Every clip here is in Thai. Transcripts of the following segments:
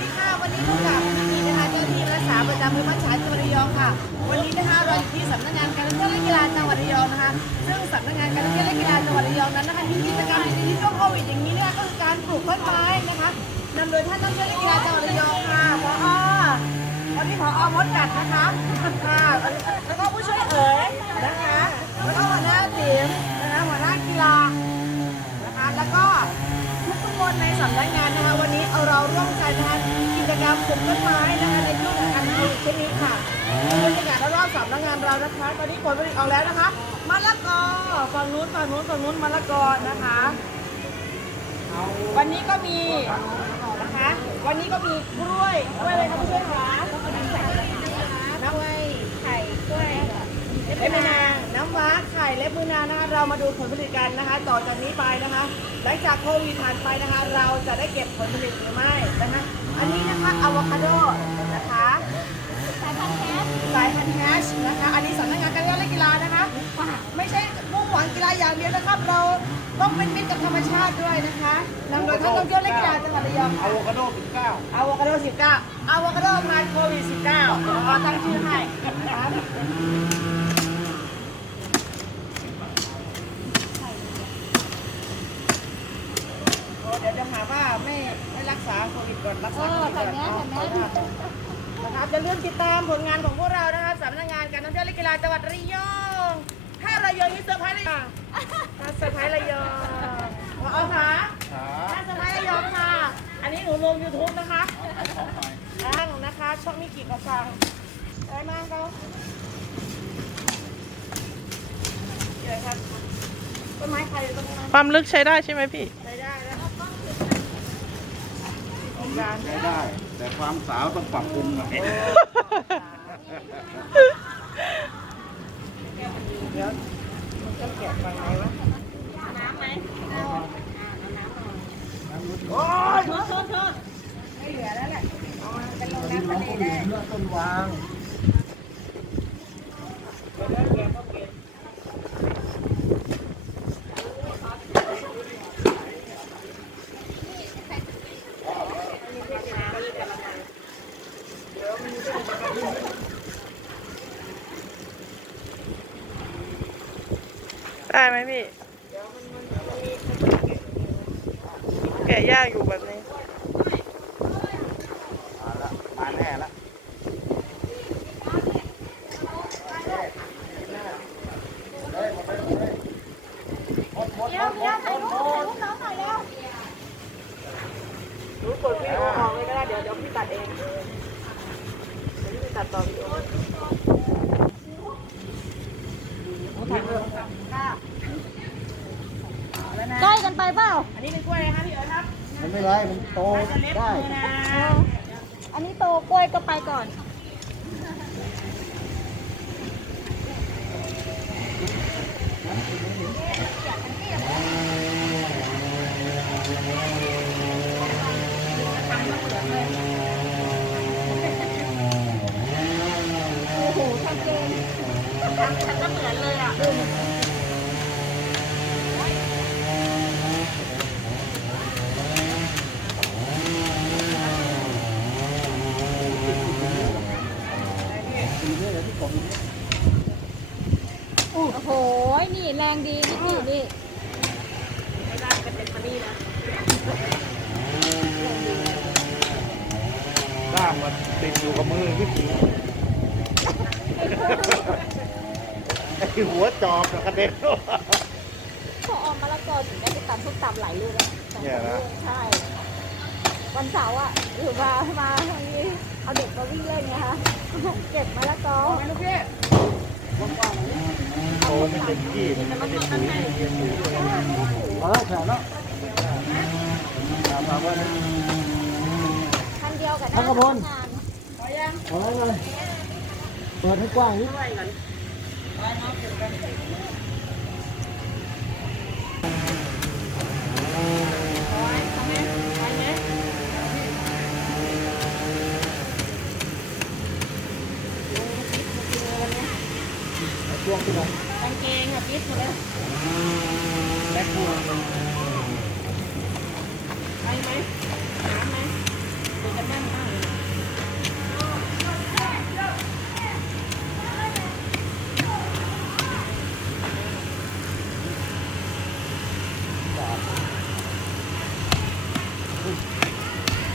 ดีค่ะ วันนี้พบกับพี่นะคะเจ้าหน้าที่รักษาประจำเมืองบ้านฉางจังหวัดระยองค่ะ วันนี้นะคะเราอยู่ที่สำนักงานการท่องเที่ยวและกีฬาจังหวัดระยองนะคะ ซึ่งสำนักงานการท่องเที่ยวและกีฬาจังหวัดระยองนั้นนะคะมีกิจกรรมดีๆที่ช่วงโควิดอย่างนี้เนี่ยก็คือการปลูกต้นไม้นะคะนำโดยท่านท่องเที่ยวและกีฬาจังหวัดระยองค่ะพอวันนี้พอมดกัดนะคะค่ะแล้วก็ผู้ช่วยเอ๋ยนะคะแล้วก็หัวหน้าทีมนะคะหัวหน้ากีฬานะคะแล้วก็ทุกคนในสำนักงานนะคะวันนี้เอาเราร่วมใจนะคะ กิจกรรมปลูกต้นไม้นะคะในช่วงของการปลูกชนิดค่ะบรรยากาศรอบๆสำนักงานเรานะคะ ตอนนี้ผลผลิตออกแล้วนะคะมะละกอฝั่งนู้นฝั่งนู้นฝั่งนู้นมะละกอนะคะ วันนี้ก็มีนะคะ วันนี้ก็มีกล้วยกล้วยอะไรคะผู้ช่วยคะน้ำไว้ไข่กล้วยเล็บมือนางน้ำว้าไข่เล็บมือนางนะคะ เรามาดูผลผลิตกันนะคะ ต่อจากนี้ไปนะคะ หลังจากโควิดผ่านไปนะคะ เราจะได้เก็บผลผลิตหรือไม่นะคะ อันนี้นะคะ อะโวคาโดนะคะสายพันธุ์แฮชสายพันธุ์แฮชนะคะ อันนี้สำนักงานการกีฬาและกีฬานะคะ ไม่ใช่มุ่งหวังกีฬาอย่างเดียวนะครับ เราต้องเป็นมิตรกับธรรมชาติด้วยนะคะนำโดยท่านท่องเที่ยวและกีฬาจังหวัดระยองอะโวคาโดถึงเก้าอะโวคาโด 19อะโวคาโดมาโควิด 19ขอตั้งชื่อให้นะคะโอ้เดี๋ยวจะหาว่าไม่ไม่รัก ษาโควิดก่อนรักษาโควิดก่อนนะครับจะเลื่อนติดตามผลงานของพวกเรานะคะสำนักงานการท่องเที่ยวและกีฬาจังหวัดระยอง ถ้าระยองมีเซอร์ไพรส์ระยองถ้าเซอร์ไพรส์ระยองเอาค่ะถ้าเซอร์ไพรส์ระยองค่ะ อันนี้หนูลง YouTube นะคะอ้างนะคะช่องมิกิกระซังได้มากเขาเดี๋ยวครับต้นไม้ใครตรงนั้ความลึกใช้ได้ใช่ไหมพี่ ใช้ได้แล้ว กานใช้ได้ แต่ความสาวต้องปรับปรุงหน่อยเดี๋ยวมันจะเกะฝั่งไหนวะโอ้ยไม่เหลือแล้วแหละเอามาเป็นโรงน้ำทะเลได้เลือดต้นวาง เดี๋ยวแล้วแกะก็เก็บ ได้ไหมพี่แกะยากอยู่แบบนี้มาละมาแน่ละรู้กดวิดีโอออกเลยก็ได้เดี๋ยวเดี๋ยวพี่ตัดเองเดี๋ยวพี่ตัดต่อวิดีโอค่ะใกล้กัน ไปเปล่า อันนี้เป็นกล้วยอะไรคะพี่เอ๋ครับมันไม่ไรมันโตน่าจะเล็บได้มือนะอันนี้โตกล้วยก็ไปก่อน โอ้โหทำเก่งทำฉันก็เหมือนเลยอะ โอ้โห นี่แรงดีนี่นี่นี่ไม่ได้จะเป็นมานี่นะด้ามมันติดอยู่กับมือพี่สีไอ้หัวจอบน่ะกระเด็น พอออมมะละกอถึงได้ไปตำส้มตำหลายลูกแล้วเนี่ยนะใช่ วันเสาร์อะอยู่มามาทางนี้เอาเด็กมาวิ่งเล่นไงคะเก็บมะละกอเอาไหมลูกพี่โตเป็ นเด็กที่มันไม่ได้ปุ๋ยเรียนปุ๋ยด้วยเออแข็งแล้วถามมาว่าคันเดียวกับหพัน้ากกระพลทำงานพอยังเอาไว้เลยเปิดให้กว้างนิดช่วยก่อนเอาน้องเก็บกันพอไหมทำไหมไปไหมช่วงที่เรากางเกงอะปิดหมดแล้วแบ็คบัวไปไหมน้ำไหมดูกันแน่นมากเลย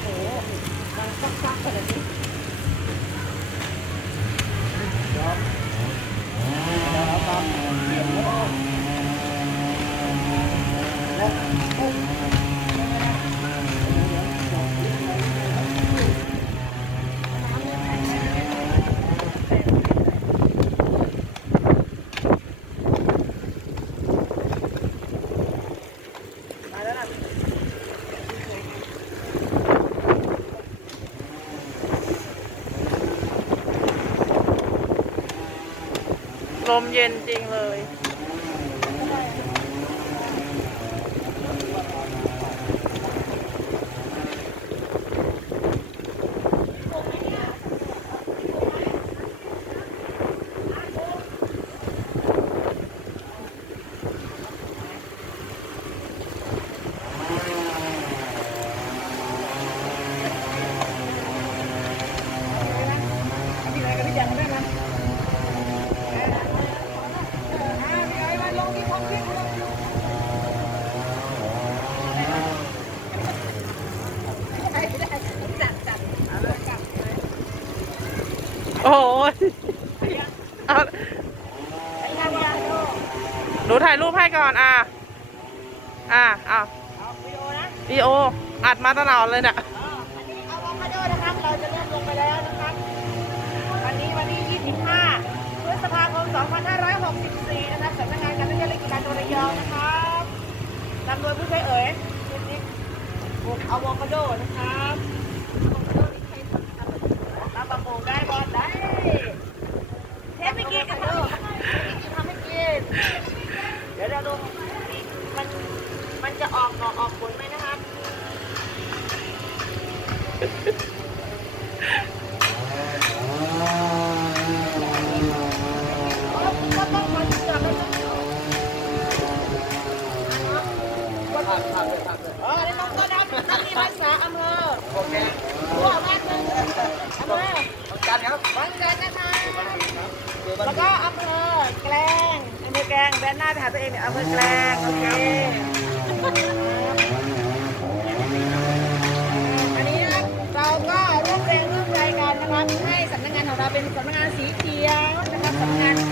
โอ้โหมันซักๆขนาดนี้ ลมเย็นจริงเลย พี่ไหนกับพี่ยังได้นะพี่ไอ้มาลงที่ท้องที่ โอ้ยเอาหนูถ่ายรูปให้ก่อน อะ อะอะวิดีโอ อัดมาตลอดเลยเนี่ยอันนี้เอาลงมาด้วยนะครับ เราจะเริ่มลงไปแล้วนะครับ วันนี้วันที่ 25 พฤษภาคม 2564 นะครับสำนักงานการเที่ยวและกีฬาจังหวัดระยองนะครับนำโดยผู้ช่วยเอ๋ยนิดนิดอะโวคาโดนะครับ แล้วก็อำเภอแกลงอำเภอแกลงแบนหน้าไปหาตัวเองเนี่ยอำเภอแกลงโอเค เป็นสำนักงานสีเขียวนะคะสำนักงาน